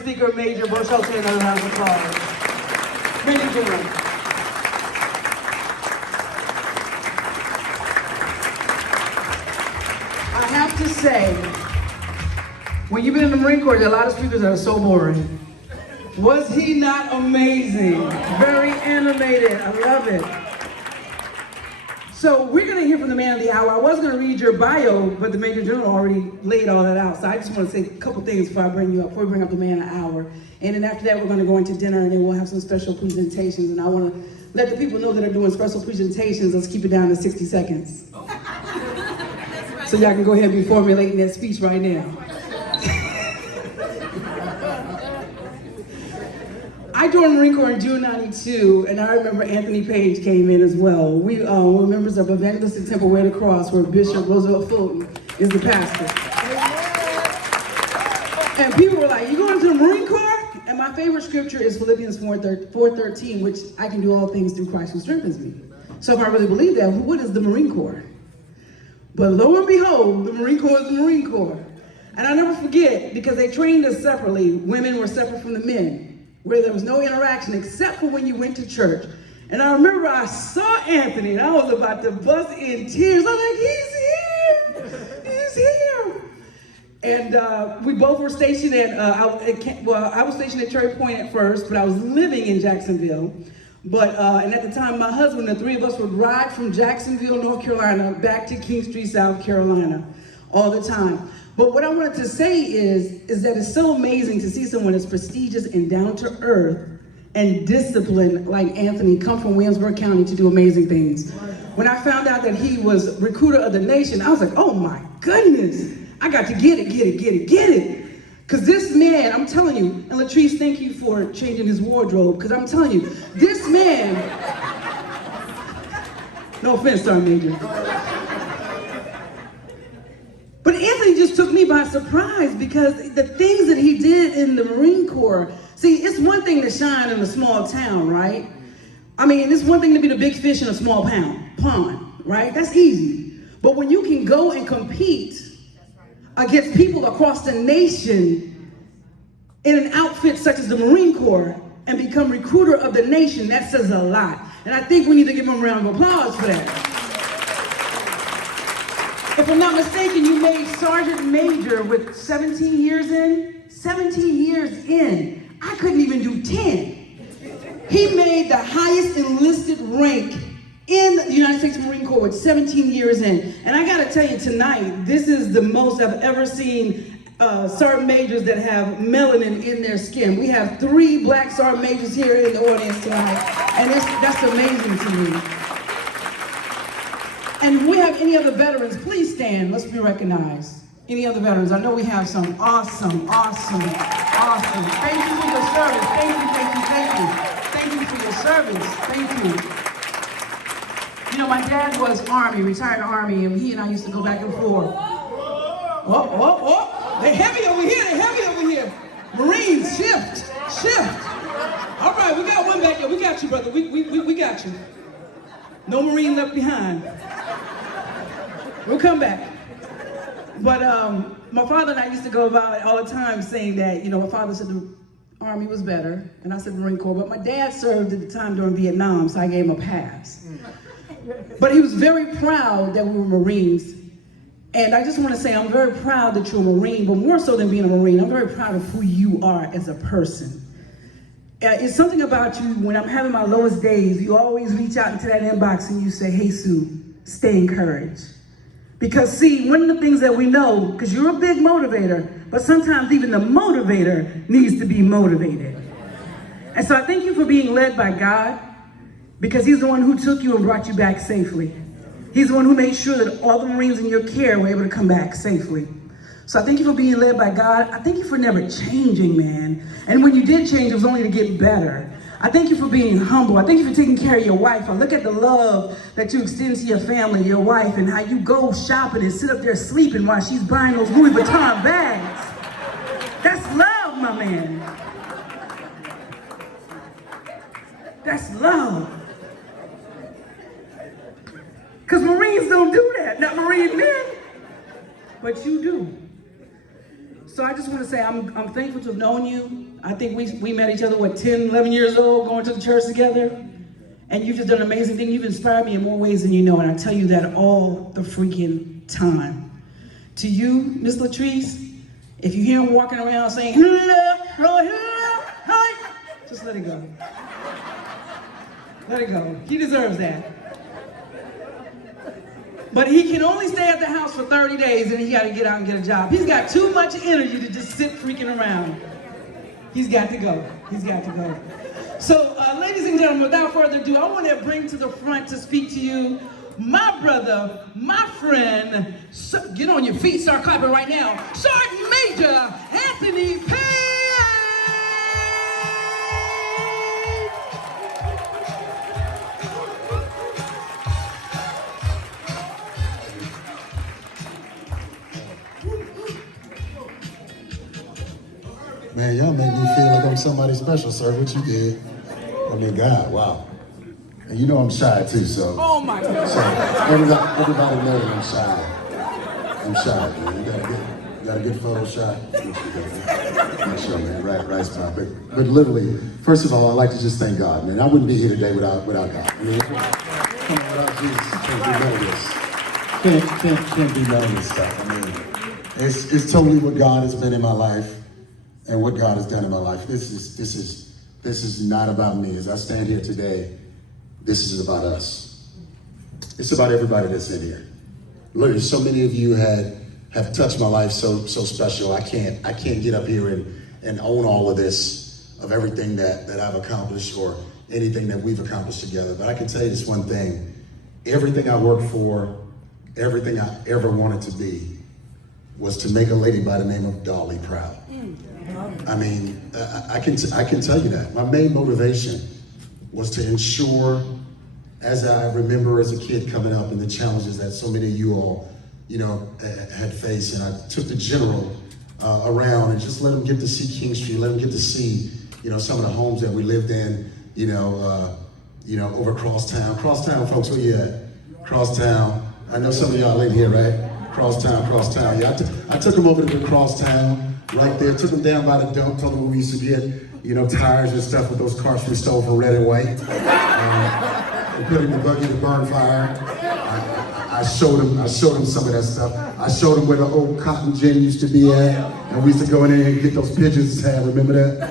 speaker, Major Bush. I'll say another round of applause. Major General. I have to say, when you've been in the Marine Corps, there are a lot of speakers that are so boring. Was he not amazing? Very animated. I love it. So we're going to hear from the man of the hour. I was going to read your bio, but the Major General already laid all that out. So I just want to say a couple things before we bring up the man of the hour. And then after that, we're going to go into dinner, and then we'll have some special presentations. And I want to let the people know that are doing special presentations. Let's keep it down to 60 seconds. So y'all can go ahead and be formulating that speech right now. I joined the Marine Corps in June '92, and I remember Anthony Page came in as well. We were members of Evangelistic Temple Way of the Cross, where Bishop Roosevelt Fulton is the pastor. And people were like, you going to the Marine Corps? And my favorite scripture is Philippians 4:13, which I can do all things through Christ who strengthens me. So if I really believe that, what is the Marine Corps? But lo and behold, the Marine Corps is the Marine Corps. And I'll never forget, because they trained us separately. Women were separate from the men, where there was no interaction except for when you went to church. And I remember I saw Anthony, and I was about to bust in tears. I'm like, he's here. And we both were stationed at, I was stationed at Cherry Point at first, but I was living in Jacksonville. But, and at the time, my husband, the three of us would ride from Jacksonville, North Carolina, back to King Street, South Carolina, all the time. But what I wanted to say is that it's so amazing to see someone as prestigious and down to earth and disciplined like Anthony come from Williamsburg County to do amazing things. When I found out that he was recruiter of the nation, I was like, oh my goodness, I got to get it. Because this man, I'm telling you, and Latrice, thank you for changing his wardrobe, because I'm telling you, this man, no offense, Sergeant Major. But Anthony just took me by surprise, because the things that he did in the Marine Corps, see, it's one thing to shine in a small town, right? I mean, it's one thing to be the big fish in a small pond, right? That's easy. But when you can go and compete against people across the nation in an outfit such as the Marine Corps and become recruiter of the nation, that says a lot. And I think we need to give him a round of applause for that. If I'm not mistaken, you made Sergeant Major with 17 years in? 17 years in. I couldn't even do 10. He made the highest enlisted rank in the United States Marine Corps with 17 years in. And I gotta tell you tonight, this is the most I've ever seen Sergeant Majors that have melanin in their skin. We have 3 black Sergeant Majors here in the audience tonight, and that's amazing to me. And if we have any other veterans, please stand. Let's be recognized. Any other veterans? I know we have some. Awesome. Thank you for your service. Thank you. Thank you for your service. Thank you. You know, my dad was Army, retired Army, and he and I used to go back and forth. Oh. They're heavy over here. Marines, shift. All right, we got one back there. We got you, brother. We got you. No Marine left behind. We'll come back. But my father and I used to go about all the time saying that, you know, my father said the Army was better, and I said the Marine Corps, but my dad served at the time during Vietnam, so I gave him a pass. But he was very proud that we were Marines. And I just want to say I'm very proud that you're a Marine, but more so than being a Marine, I'm very proud of who you are as a person. It's something about you, when I'm having my lowest days, you always reach out into that inbox and you say, hey, Sue, stay encouraged. Because see, one of the things that we know, because you're a big motivator, but sometimes even the motivator needs to be motivated. And so I thank you for being led by God, because he's the one who took you and brought you back safely. He's the one who made sure that all the Marines in your care were able to come back safely. So I thank you for being led by God. I thank you for never changing, man. And when you did change, it was only to get better. I thank you for being humble. I thank you for taking care of your wife. I look at the love that you extend to your family, your wife, and how you go shopping and sit up there sleeping while she's buying those Louis Vuitton bags. That's love, my man. That's love. Because Marines don't do that. Not Marine men, but you do. So I just want to say I'm thankful to have known you. I think we met each other, 10, 11 years old, going to the church together. And you've just done an amazing thing. You've inspired me in more ways than you know, and I tell you that all the freaking time. To you, Miss Latrice, if you hear him walking around saying, just let it go. Let it go. He deserves that. But he can only stay at the house for 30 days and he got to get out and get a job. He's got too much energy to just sit freaking around. He's got to go. He's got to go. So, ladies and gentlemen, without further ado, I want to bring to the front to speak to you my brother, my friend. Get on your feet, start clapping right now. Sergeant Major Anthony Payne! Man, y'all make me feel like I'm somebody special, sir. What you did? I mean, God, wow. And you know I'm shy too, so. Oh my God. So everybody knows I'm shy. I'm shy, man. You got a good photo shot? Make sure, man. Right spot. But literally, first of all, I'd like to just thank God, man. I wouldn't be here today without God. I mean, come on, without Jesus, can't be none of this. Can't be none of this stuff. I mean, it's totally what God has been in my life. And what God has done in my life. This is not about me. As I stand here today, this is about us. It's about everybody that's in here. Literally, so many of you have touched my life so special. I can't get up here and own all of this, of everything that I've accomplished or anything that we've accomplished together. But I can tell you this one thing. Everything I worked for, everything I ever wanted to be, was to make a lady by the name of Dolly proud. I mean, I can tell you that. My main motivation was to ensure, as I remember as a kid coming up and the challenges that so many of you all, had faced, and I took the general around and just let them get to see King Street, let them get to see, some of the homes that we lived in, over Crosstown. Crosstown, folks, where you at? Crosstown. I know some of y'all in here, right? Crosstown. Yeah, I took them over to the Crosstown. Right there, took them down by the dump, told them where we used to get, tires and stuff with those cars we stole from Red and White. And put in the buggy to burn fire. I showed them some of that stuff. I showed them where the old cotton gin used to be at. And we used to go in there and get those pigeons' head, remember that?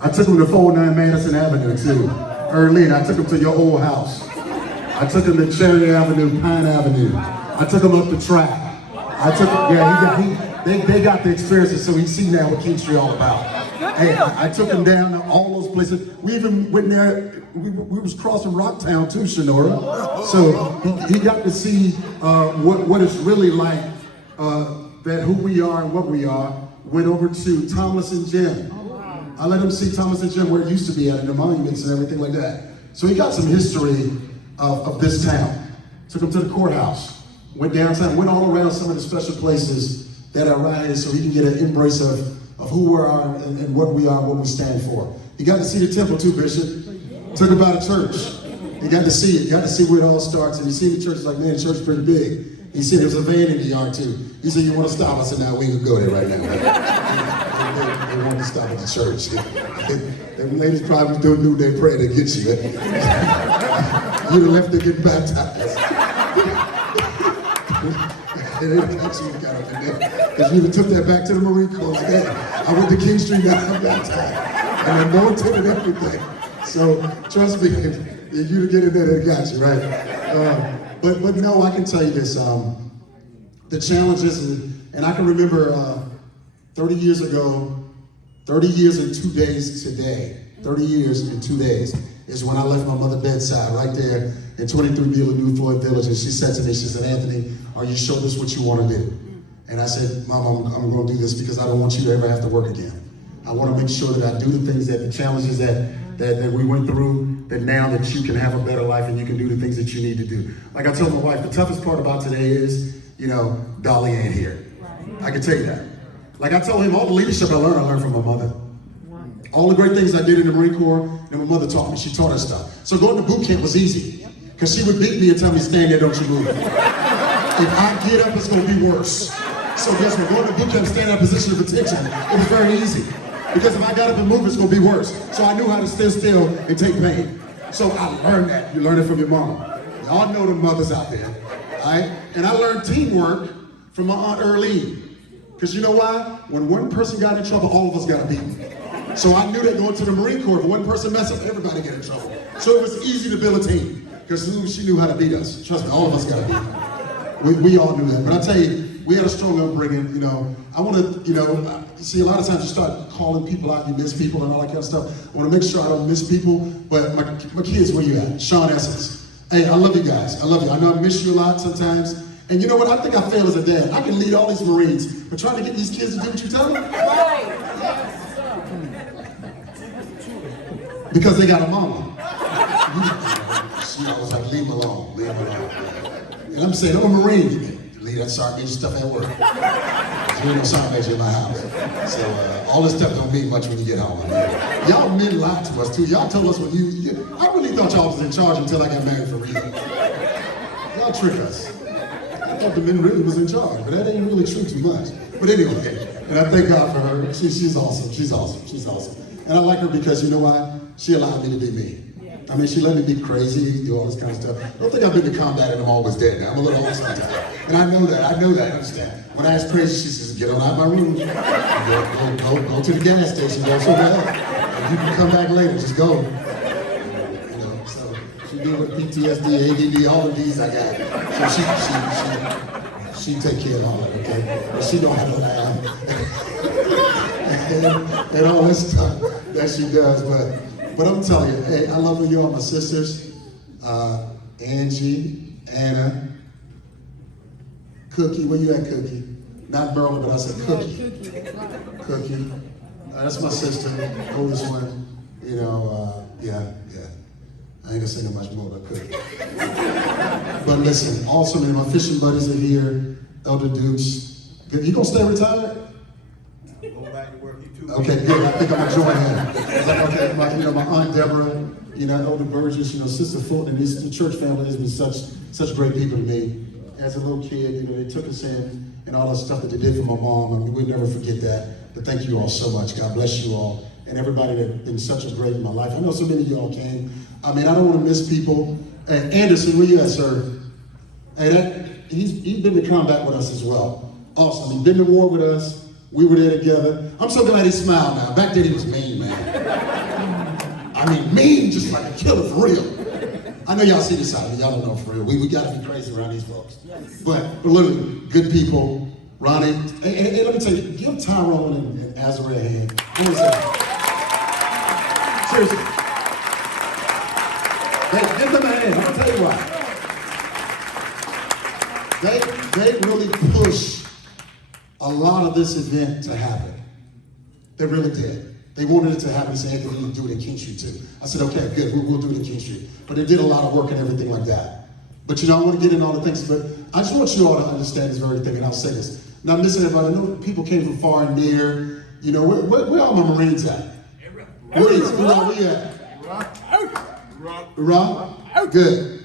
I took them to 409 Madison Avenue too. Early, I took them to your old house. I took them to Cherry Avenue, Pine Avenue. I took them up the track. I took them, They got the experiences, so we see now what King Street all about. Hey, I took him down to all those places. We even went there, we was crossing Rocktown too, Shenora. So he got to see what it's really like, that who we are and what we are. Went over to Thomas and Jim. I let him see Thomas and Jim where it used to be at, and the monuments and everything like that. So he got some history of this town. Took him to the courthouse. Went downtown, went all around some of the special places that are right here, so he can get an embrace of who we are and what we are, and what we stand for. You got to see the temple too, Bishop. Took him by the church. You got to see it. You got to see where it all starts. And you see the church, like, man, the church is pretty big. He said there was a van in the yard too. He said, you want to stop? I said, no, we can go there right now. They wanted to stop at the church. And ladies probably don't do their prayer to get you. You'd have left to get baptized. And they got you got up in there. Because you took that back to the Marine Corps. Like, hey, I went to King Street, now I'm baptized. And they're more to it everything. So trust me, if you get in there, they got you, right? But no, I can tell you this. The challenges, and I can remember 30 years ago, 30 years and 2 days today, 30 years and 2 days is when I left my mother's bedside right there in 23 New Floyd Village. And she said to me, she said, Anthony, are you sure this is what you want to do? And I said, Mom, I'm going to do this because I don't want you to ever have to work again. I want to make sure that I do the things, that the challenges that we went through, that now that you can have a better life and you can do the things that you need to do. Like I told my wife, the toughest part about today is, Dolly ain't here. I can tell you that. Like I told him, all the leadership I learned from my mother. All the great things I did in the Marine Corps, and my mother taught me. She taught us stuff. So going to boot camp was easy, because she would beat me and tell me, stand there, don't you move. If I get up, it's going to be worse. So guess what? Going to boot camp, staying in a position of attention, it was very easy. Because if I got up and moved, it's gonna be worse. So I knew how to stand still and take pain. So I learned that. You learn it from your mom. Y'all know the mothers out there, all right? And I learned teamwork from my Aunt Earlene. Because you know why? When one person got in trouble, all of us got beaten. So I knew that going to the Marine Corps, if one person messed up, everybody get in trouble. So it was easy to build a team. Because she knew how to beat us. Trust me, all of us got beaten. We all knew that. But I tell you, we had a strong upbringing, you know. I want to, you know, see, a lot of times you start calling people out, you miss people and all that kind of stuff. I want to make sure I don't miss people, but my kids, where you at? Sean Essence. Hey, I love you guys. I love you. I know I miss you a lot sometimes. And you know what? I think I fail as a dad. I can lead all these Marines, but trying to get these kids to do what you tell them? Right. Because they got a mama. She always like, leave them alone, leave them alone. And I'm saying, I'm a Marine. Leave that sergeant major stuff at work. There ain't no sergeant major in my house. So all this stuff don't mean much when you get home. Y'all men lied to us too. Y'all told us when I really thought y'all was in charge until I got married for real. Y'all trick us. I thought the men really was in charge, but that ain't really true too much. But anyway, and I thank God for her. She's awesome. She's awesome. She's awesome. And I like her because you know why? She allowed me to be me. I mean, she let me be crazy, do all this kind of stuff. I don't think I've been to combat and I'm always dead now. I'm a little old sometimes. And I know that, understand. When I ask crazy, she says, get on out of my room. Go to the gas station, go somewhere else. And you can come back later, just go. You know, so she knew what PTSD, ADD, all of these I got. So she take care of all of it, okay? But she know how to laugh. and all this stuff that she does, but I'm telling you, hey, I love you all, my sisters, Angie, Anna, Cookie, where you at, Cookie? Not Berlin, but I said Cookie. Cookie. That's my sister, oldest one. You know, yeah. I ain't gonna say no much more about Cookie. But listen, also, my fishing buddies are here, Elder Dukes. You gonna stay retired? Okay, good. I think I'm gonna join him. Like, okay, my Aunt Deborah, Elder Burgess, Sister Fulton, the church family has been such great people to me. As a little kid, they took us in and all the stuff that they did for my mom. I mean, we'll never forget that. But thank you all so much. God bless you all. And everybody that's been such a great in my life. I know so many of you all came. I mean, I don't want to miss people. Hey, Anderson, where you at, sir? Hey, he's been to combat with us as well. Awesome. He's been to war with us. We were there together. I'm so glad he smiled now. Back then he was mean, man. I mean, mean just like a killer for real. I know y'all see this side of it. Y'all don't know for real. We gotta be crazy around these folks. Yes. But literally, good people. Ronnie, hey, let me tell you, give Tyrone and Azariah a hand. What was that? Seriously. Hey, give them a hand. I'm gonna tell you why. They really push a lot of this event to happen. They really did. They wanted it to happen and say, hey, we need to do it in King Street too. I said, okay, good, we'll do it in King Street. But they did a lot of work and everything like that. But I want to get into all the things, but I just want you all to understand this very thing, and I'll say this. Now listen, everybody, I know people came from far and near. Where all my Marines at? Marines, where are we at? Iraq? Good.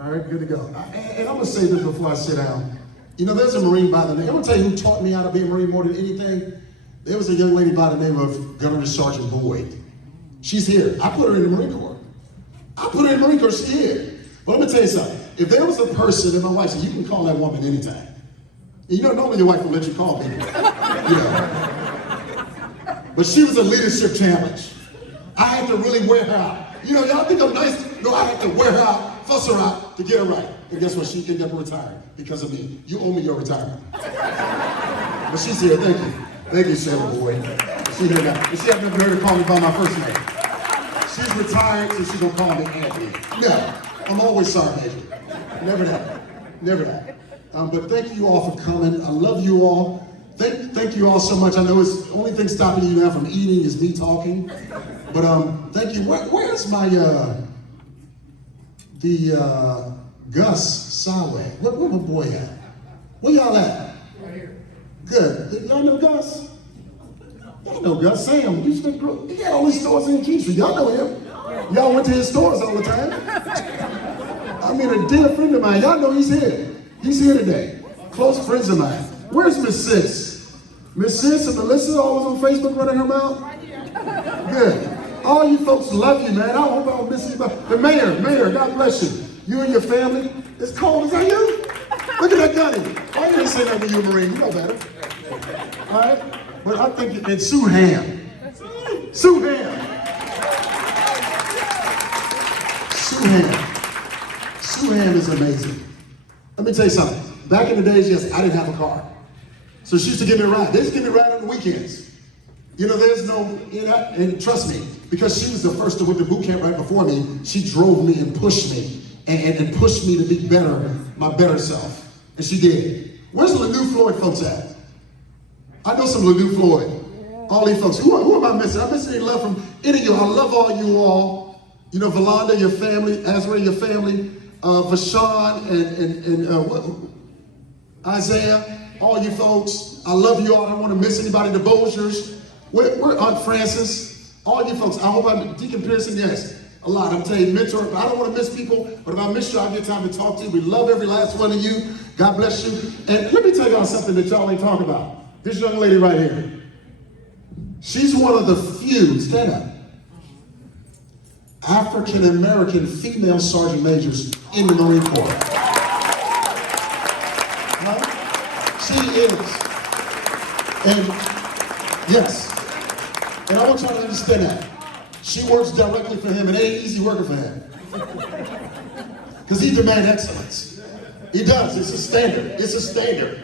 All right, good to go. And I'm gonna say this before I sit down. There's a Marine by the name. I'm gonna tell you who taught me how to be a Marine more than anything. There was a young lady by the name of Gunnery Sergeant Boyd. She's here. I put her in the Marine Corps. She's here. But let me tell you something. If there was a person, and my wife said, you can call that woman anytime. And normally your wife will let you call people. But she was a leadership challenge. I had to really wear her out. Y'all think I'm nice? No, I had to wear her out, fuss her out to get her right. And guess what? She ended up retiring because of me. You owe me your retirement. But she's here. Thank you. Thank you, Sarah Boyd. She's here now. And she hasn't heard her call me by my first name. She's retired, so she's gonna call me Anthony. No, I'm always sorry, Major. Never that. Never that. But thank you all for coming. I love you all. Thank you all so much. I know it's the only thing stopping you now from eating is me talking. But thank you. Where's my Gus Saway? Where my boy at? Where y'all at? Right here. Good. Y'all know Gus? Y'all know Gus. Sam, he got all these stores in King Street. Y'all know him. Y'all went to his stores all the time. I mean, a dear friend of mine. Y'all know he's here. He's here today. Close friends of mine. Where's Miss Sis? Miss Sis and Melissa always on Facebook running her mouth? Good. All you folks love you, man. I hope I don't miss anybody. The mayor, God bless you. You and your family. It's cold. Is that you? Look at that gunny. Why you didn't say nothing to you, Marine? You know better. All right? But I think it's Sue Ham. Sue Ham. Sue Ham. Sue Ham is amazing. Let me tell you something. Back in the days, yes, I didn't have a car. So she used to give me a ride. They used to give me a ride on the weekends. You know, there's no, and trust me, because she was the first to went to boot camp right before me, she drove me and pushed me, and pushed me to be better, my better self. And she did. Where's the LaNew Floyd folks at? I know some LaNew Floyd. All these folks. Who am I missing? I'm missing any love from any of you. I love all you all. You know, Valanda, your family, Azra, your family, Vashawn, and Isaiah, all you folks. I love you all. I don't want to miss anybody. The Boziers. We're Aunt Francis. All you folks. I hope I'm Deacon Pearson. Yes, a lot. I'm telling you, mentor. I don't want to miss people, but if I miss you, I'll get time to talk to you. We love every last one of you. God bless you. And let me tell y'all something that y'all ain't talk about. This young lady right here. She's one of the few, stand up, African-American female sergeant majors in the Marine Corps. Right? She is. And yes, and I want y'all to understand that. She works directly for him. It ain't easy working for him. Because he demands excellence. He does. It's a standard. It's a standard.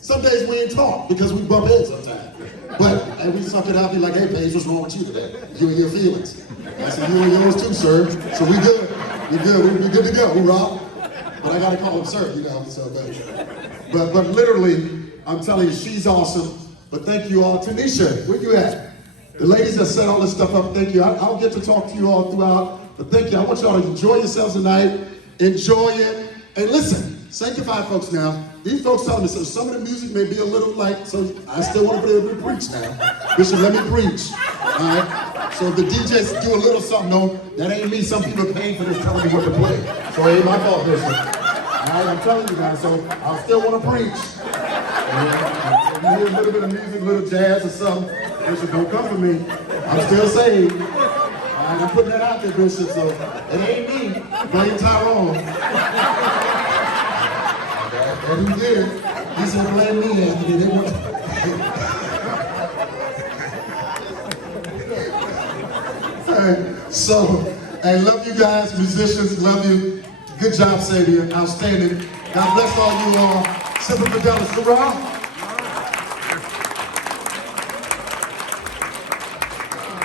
Some days we ain't talk because we bump heads sometimes. But and we suck it out, be like, hey, Paige, what's wrong with you today? You and your feelings. I said, you and yours too, sir. So we good. We good. We good to go. Hoorah. But I gotta call him sir, you know. So, but literally, I'm telling you, she's awesome. But thank you all. Tanisha, where you at? The ladies that set all this stuff up, thank you. I'll get to talk to you all throughout. But thank you. I want y'all to enjoy yourselves tonight. Enjoy it. And listen, sanctified folks now. These folks telling me, so some of the music may be a little light, so I still want to be able to preach now. Bishop, let me preach. All right? So if the DJs do a little something, no, that ain't me. Some people are paying for this, telling me what to play. So it ain't my fault, Bishop. All right, I'm telling you guys, so I still want to preach. If you hear a little bit of music, a little jazz or something, Bishop, don't come for me. I'm still saved. All right, I'm putting that out there, Bishop, so it ain't me. Blame Tyrone. And he did. He said, blame me, Anthony. They want So, I love you guys, musicians, love you. Good job, Xavier, outstanding. God bless all you all. Semper Fidelis, hurrah.